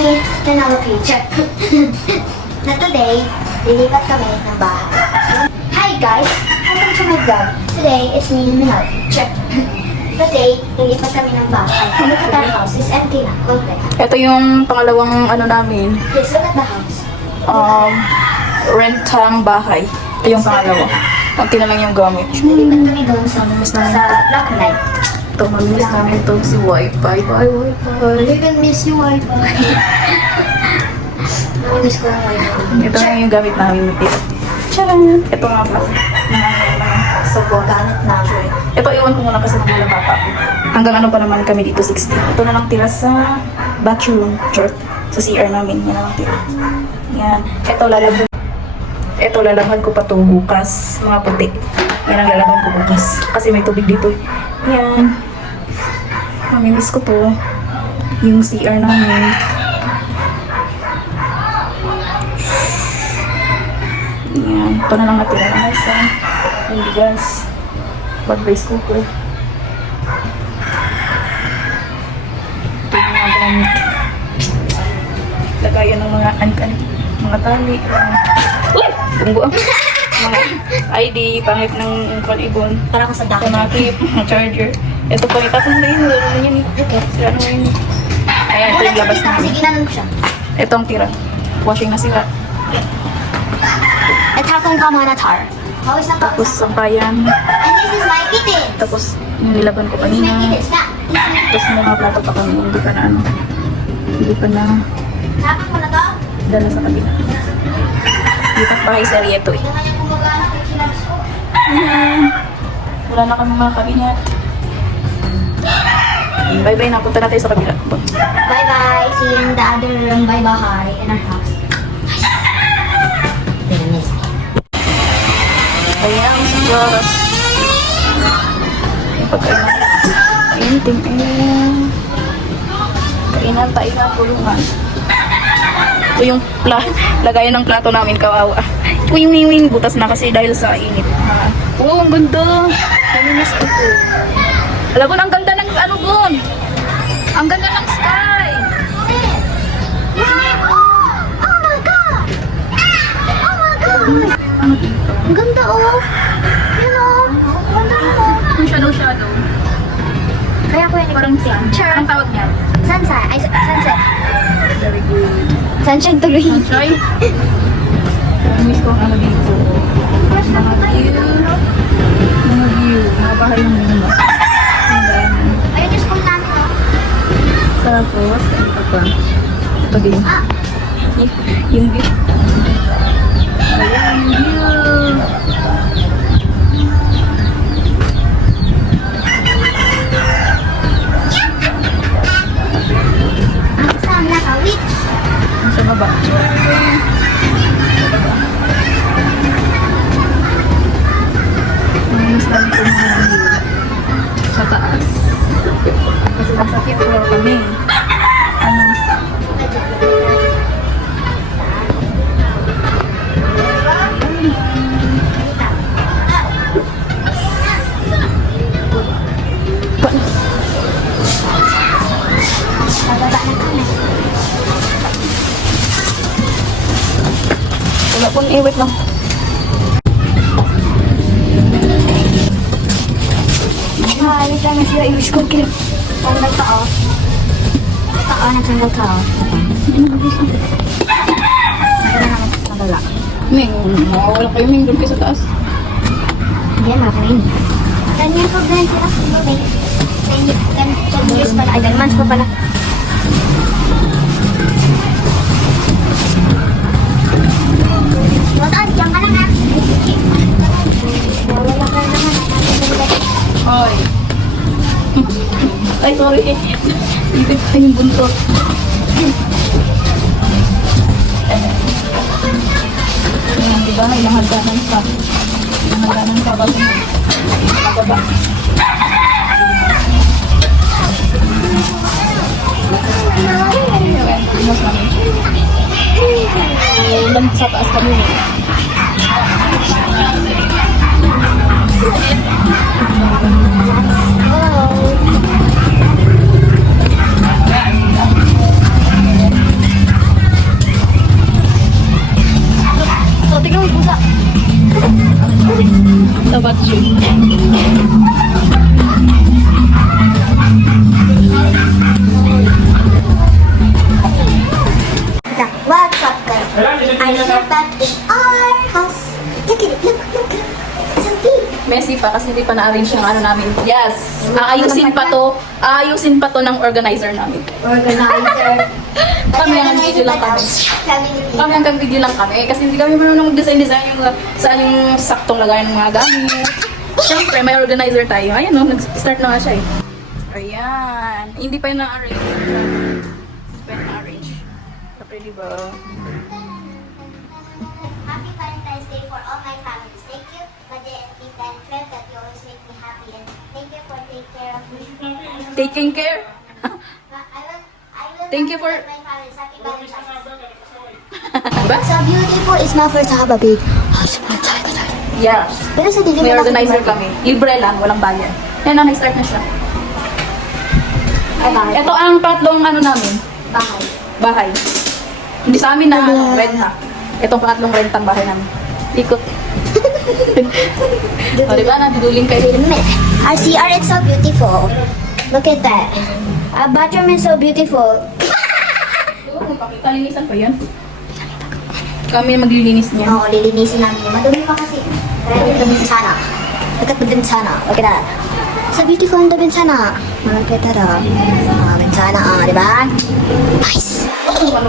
me in our future. Na today, lilipat kami ng bahay. Hi guys! Welcome to my vlog. Today, it's me in our future. Today, lilipat kami ng bahay. Look at our house. It's empty na. Konti. Ito yung pangalawang ano namin, Yes, look at the house. rentang bahay. Ito yung pangalawa. Konti na lang yung gamit. Lilipat kami doon sa Block 9. Ito, mamimiss namin ito si Wi-Fi. Bye, Wi-Fi. I even miss you, Wi-Fi. Namimiss ko yung Wi-Fi. Ito na yung gamit namin. Charan! Ito nga pala. Sa Gamit namin. Ito, iwan ko muna kasi mga bata. Hanggang ano pa naman kami dito, 16. Ito na lang tira sa bathroom. Short. Sa CR namin. Yan na lang tira. Yan. Ito, lalaban ko pa to bukas. Mga puti. Yan ang lalaban ko bukas. Kasi may tubig dito. Yan. Mamimiss ko to. Yung CR namin. Yan. Ito na lang natira ng isa. Yung bigas. Bag-rice cooker. Ito yung mga gamit. Lagayan ng mga mga tali. Bunggo. Mga ID, pangit ng ibon. Para ko sa document. Tumakip, charger. Ito pa, itapon na yun. Wala naman yun eh. Okay. Sira naman yun. Ayan, ito yung labas Kasi namin. ginanon ko siya. Ito ang tira. Washing na sila. Let's have some commonatar. How is that? Tapos ang kayan. And this is my kitten. Tapos yung nilaban ko This is my kanina. kitten. Stop. Tapos may mga plato pa kami. Hindi pa na ano. Hindi pa na Tapos mo na to? dala sa kabila. Lipat bahay sa area to eh. Hindi naman yung gumagana kung sinabi ko. Wala na kami mga kabinet. Bye-bye na. Punta na tayo sa kabila. Bye-bye. See you in the other room. Bye-bye. In our house. Ayan, sa Floras. Yung pagkainan. Ayun, ting-ayan. Kainan tayo na pulungan. Ito yung lagayan ng plato namin, kawawa. Wing, butas na kasi dahil sa init. Oo, ang ganda. Naminis ko po. Alam mo, ang ganda ng ano doon. Ang ganda ng sky. Oh my God! Oh my God! Ano dito? Ang ganda oh! Yun oh! Ang ganda oh! Yung shadow. Kaya ko yan Parang picture. Anong tawag niya? Sunset. Ay, sunset. Very good. Sunshine tuloy. Sunshine? Miss ko ang ano dito. Mga view. Mga bahay ng mundo. Ang dami. Ayun yung school namin oh. Tapos, ano pa ba? Ito din. Ah! Yung view. Ayan, yung view. Ang kasama na kawit. Sa baba. Mas dami ko mga view. Sa taas. Kasi nasa fifth floor kami. Ano? Bababa na kami. Wala pong iwit lang. Wait lang na sila yung school kid. Tanggal ka oh. Nagtanggal ka oh. Nagala. Ming, wala kayo Ming doon kayo sa taas. Hindi, makain. Ganyan ko, ganyan sila. Okay. 10 years pala. Ay, 10 months pa pala. Rotan, diyan ka lang ha. Wala ka naman. Hoy. Ay, sorry. Dito pa yung buntot. Ayan, diba? May hagdanan pa. May hagdanan pa ba? Pagkaba. Ayan, pinos namin. Ulan sa taas kami. bathroom. What's up, guys? I share back in our house. Look at it, look. It's so big. Messy pa kasi hindi pa na-arrange yung ano namin. Yes! Aayusin pa to ng organizer namin. Organizer. Kami ang video lang kami. Kami hanggang video lang kami kasi hindi kami marunong design yung saan yung saktong lagayan ng mga gamit. Siyempre, may organizer tayo. Ayan o, nag-start na nga siya eh. Ayan. Hindi pa yun na-arrange. Hindi pa yun na-arrange. Pwede ba? Happy Valentine's Day for all my families. Thank you, Made and Tita and Fred, that you always make me happy. And thank you for taking care of me. Taking care? I will Thank you for- my families. Happy Valentine's. Diba? So beautiful is my first have a big husband. Yes. Pero sa digil May na organizer kami. Libre lang, walang bayad. Ayan na, nag-start na siya. Ay, bakit? Ito ang tatlong ano namin, Bahay. bahay. Hindi sa amin na ano, renta. Itong pangatlong rentang bahay namin. Ikot. O, diba? Nadiduling kayo. Our CR is so beautiful. Look at that. Our bathroom is so beautiful. Oo, pakita, linisan pa yan. Kami ang maglilinis niya. Oo, lilinisin namin yun. Madumi pa kasi. Kaya dito din sana. Dekat din sana. Okay na. So beautiful ang din sana. Malaki tara. Din sana, di ba? Nice. Ano,